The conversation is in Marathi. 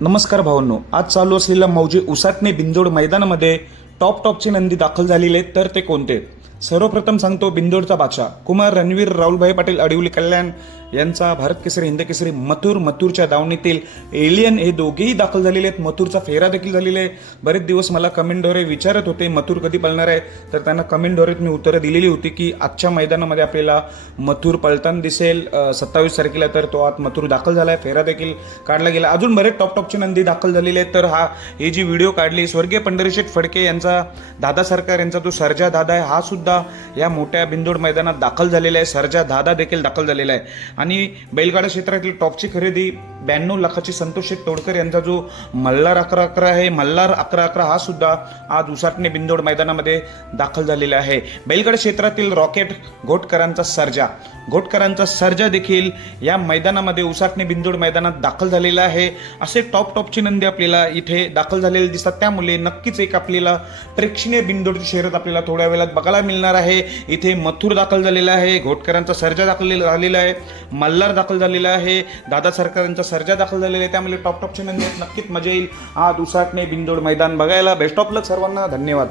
नमस्कार भावांनो, आज चालू असलेल्या मौजे उसाटणे बिंदोड मैदानामध्ये टॉपची नंदी दाखल झालेली आहेत. तर ते कोणते? सर्वप्रथम सांगतो, बिंदोडचा बादशाह कुमार रणवीर राहुलभाई पाटील अडिवली कल्याण यांचा भारत केसरी हिंद केसरी मथुरच्या दावणीतील एलियन हे दोघेही दाखल झालेले आहेत. मथुरचा फेरा देखील झालेला आहे. बरेच दिवस मला कमेंटद्वारे विचारत होते मथुर कधी पळणार आहे, तर त्यांना कमेंटद्वारे मी उत्तरं दिलेली होती की आजच्या मैदानामध्ये आपल्याला मथुर पळताना दिसेल 27 तारखेला. तर तो आज मथुर दाखल झाला आहे, फेरा देखील काढला गेला. अजून बरेच टॉपची नंदी दाखल झालेली आहेत. तर ही जी व्हिडिओ काढली, स्वर्गीय पंढरीशेठ फडके यांचा दादा सरकार यांचा जो सर्जा दादा आहे, हा सुद्धा या मोठ्या बिंदोड मैदानात दाखल झालेला आहे. सर्जा दादा देखील दाखल झालेला आहे. आणि बैलगाडा क्षेत्रातील टॉपची खरेदी 92 लाखाची संतोष शेठ तोडकर यांचा जो मल्हार 11-11 आहे, मल्हार 11-11 हा सुद्धा आज उसाटणे बिंदोड मैदानामध्ये दाखल झालेला आहे. बैलगाडा क्षेत्रातील रॉकेट घोटकरांचा सर्जा देखील या मैदानामध्ये उसाटणे बिंदोड मैदानात दाखल झालेला आहे. असे टॉपची नंदी आपल्याला इथे दाखल झालेले दिसतात. त्यामुळे नक्कीच एक आपल्याला प्रेक्षणीय बिंदोडची शर्यत आपल्याला थोड्या वेळात बघायला मिळणार आहे. इथे मथुर दाखल झालेला आहे, घोटकरांचा सर्जा दाखल झालेला आहे, मल्हार दाखल झालेला आहे, दादा सरकारांचा सर्जा दाखल झालेला आहे. त्यामुळे टॉपची नंदी नक्कीच मजा येईल आज उसाटणे बिंदोड मैदान बघायला. बेस्ट ऑफ लक सर्वांना. धन्यवाद.